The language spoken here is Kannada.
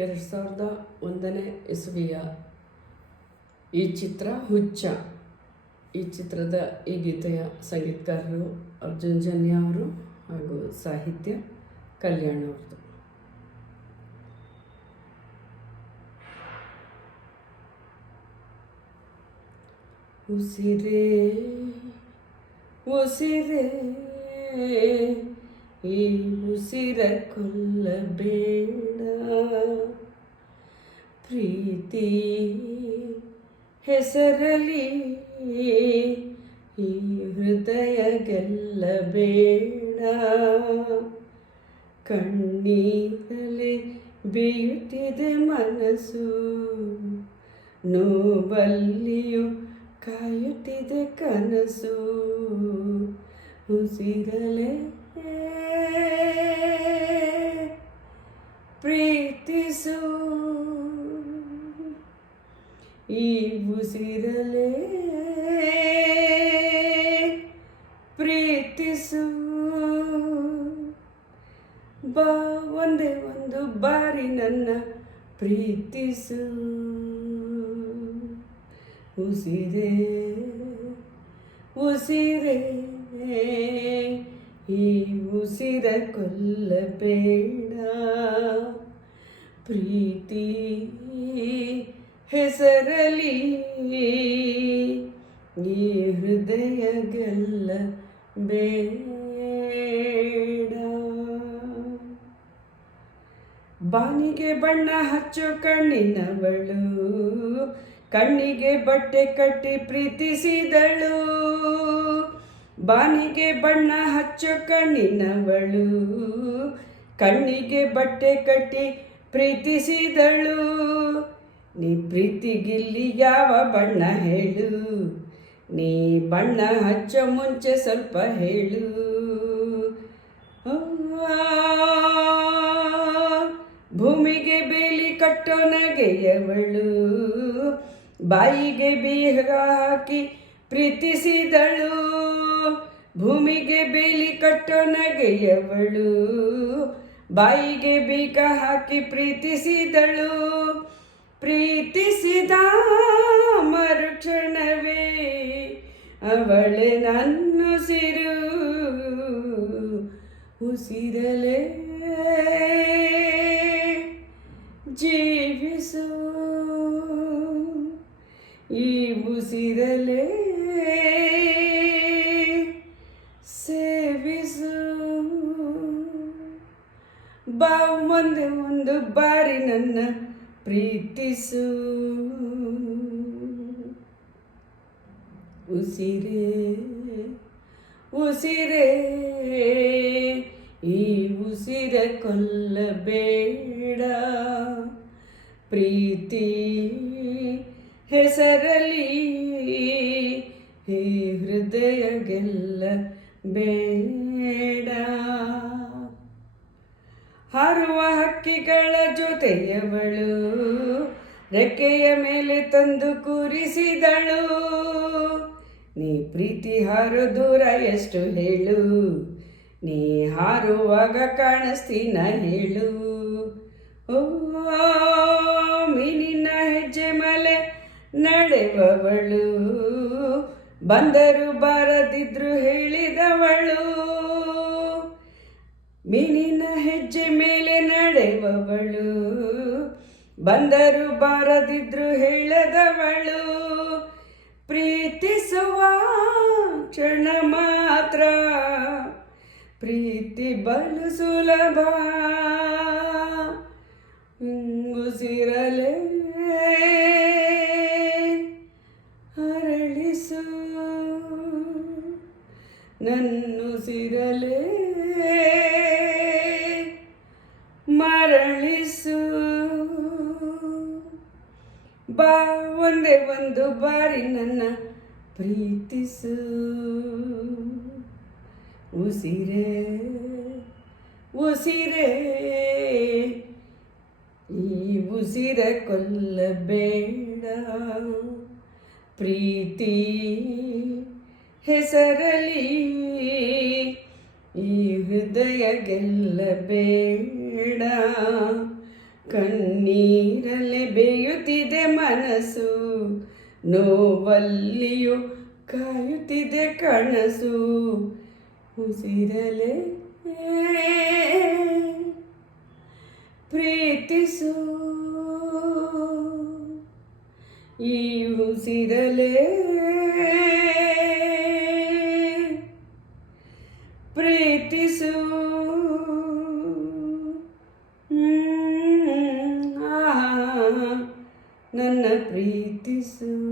2001ನೇ ಇಸವಿಯ ಈ ಚಿತ್ರ ಹುಚ್ಚ. ಈ ಚಿತ್ರದ ಈ ಗೀತೆಯ ಸಂಗೀತಗಾರರು ಅರ್ಜುನ್ ಜನ್ಯ ಅವರು ಹಾಗೂ ಸಾಹಿತ್ಯ ಕಲ್ಯಾಣ್ ಅವ್ರದ್ದು. ಉಸಿರೇ ಉಸಿರೇ ಈ ಉಸಿರ ಕೊಲ್ಲಬೇಡ, ಪ್ರೀತಿ ಹೆಸರಲಿ ಈ ಹೃದಯ ಗೆಲ್ಲಬೇಡ. ಕಣ್ಣೀರಲಿ ಬೀಳ್ತಿದೆ ಮನಸ್ಸು, ನೋವಲ್ಲಿಯೂ ಕಾಯುತ್ತಿದೆ ಕನಸು. ಉಸಿರಲೆ ಪ್ರೀತಿಸು, ಈ ಉಸಿರಲೆ ಪ್ರೀತಿಸು. ಬಾ ಒಂದೇ ಒಂದು ಬಾರಿ ನನ್ನ ಪ್ರೀತಿಸು. ಉಸಿರೇ ಉಸಿರೇ ಈ ಉಸಿರ ಕೊಲ್ಲಬೇಡ, ಪ್ರೀತಿ ಹೆಸರಲಿ ಈ ಹೃದಯ ಗೆಲ್ಲಬೇಡ. ಬಾನಿಗೆ ಬಣ್ಣ ಹಚ್ಚು ಕಣ್ಣಿನವಳು, ಕಣ್ಣಿಗೆ ಬಟ್ಟೆ ಕಟ್ಟಿ ಪ್ರೀತಿಸಿದಳು. ಬಾನಿಗೆ ಬಣ್ಣ ಹಚ್ಚು ಕಣ್ಣಿನವಳು, ಕಣ್ಣಿಗೆ ಬಟ್ಟೆ ಕಟ್ಟಿ ಪ್ರೀತಿಸಿದಳು. ನೀ ಪ್ರೀತಿಗಿಲ್ಲಿ ಯಾವ ಬಣ್ಣ ಹೇಳು, ನೀ ಬಣ್ಣ ಹಚ್ಚೋ ಮುಂಚೆ ಸ್ವಲ್ಪ ಹೇಳು. ಭೂಮಿಗೆ ಬೇಲಿ ಕಟ್ಟೋ ನಗೆಯವಳು, ಬಾಯಿಗೆ ಬೀಗ ಹಾಕಿ ಪ್ರೀತಿಸಿದಳು. ಭೂಮಿಗೆ ಬೇಲಿ ಕಟ್ಟೋ ನಗೆಯವಳು, ಬಾಯಿಗೆ ಬೀಗ ಹಾಕಿ ಪ್ರೀತಿಸಿದಳು. ಪ್ರೀತಿಸಿದ ಮರುಕ್ಷಣವೇ ಅವಳೆ ನನ್ನುಸಿರು. ಉಸಿರಲೆ ಜೀವಿಸು, ಈ ಉಸಿರಲೆ ಸೇವಿಸು. ಬಾ ಒಂದೇ ಒಂದು ಬಾರಿ ನನ್ನ ಪ್ರೀತಿಸು. ಉಸಿರೇ ಉಸಿರೇ ಈ ಉಸಿರ ಕೊಲ್ಲಬೇಡ, ಪ್ರೀತಿ ಹೆಸರಲಿ ಈ ಹೃದಯ ಗೆಲ್ಲಬೇಡ. ಹಾರುವ ಹಕ್ಕಿಗಳ ಜೊತೆಯವಳು, ರೆಕ್ಕೆಯ ಮೇಲೆ ತಂದು ಕೂರಿಸಿದಳು. ನೀ ಪ್ರೀತಿ ಹಾರೋ ದೂರ ಎಷ್ಟು ಹೇಳು, ನೀ ಹಾರುವಾಗ ಕಾಣಿಸ್ತೀನ ಹೇಳು. ಮೀನಿನ ಹೆಜ್ಜೆ ಮಲೆ ನಡೆವವಳು, ಬಂದರು ಬಾರದಿದ್ರು ಹೇಳಿದವಳು. ಮೀನಿನ ಹೆಜ್ಜೆ ಮೇಲೆ ನಡೆವವಳು, ಬಂದರು ಬಾರದಿದ್ರು ಹೇಳದವಳು. ಪ್ರೀತಿಸುವ ಕ್ಷಣ ಮಾತ್ರ ಪ್ರೀತಿ ಬಲು ಸುಲಭ. ಉಸಿರಲೆ ಅರಳಿಸು, ನನ್ನುಸಿರಲೆ ಮರಳಿಸು. ಬಾ ಒಂದೇ ಒಂದು ಬಾರಿ ನನ್ನ ಪ್ರೀತಿಸು. ಉಸಿರೇ ಉಸಿರೇ ಈ ಉಸಿರ ಕೊಲ್ಲಬೇಡ, ಪ್ರೀತಿ ಹೆಸರಲಿ ಈ ಹೃದಯ ಗೆಲ್ಲಬೇಡ. ಕಣ್ಣೀರಲ್ಲೇ ಬೇಯುತ್ತಿದೆ ಮನಸ್ಸು, ನೋವಲ್ಲಿಯೂ ಕಾಯುತ್ತಿದೆ ಕನಸು. ಉಸಿರಲೆ ಪ್ರೀತಿಸು, ಈ ಉಸಿರಲೆ ಪ್ರೀತಿಸು. ನನ್ನ ಪ್ರೀತಿಸು.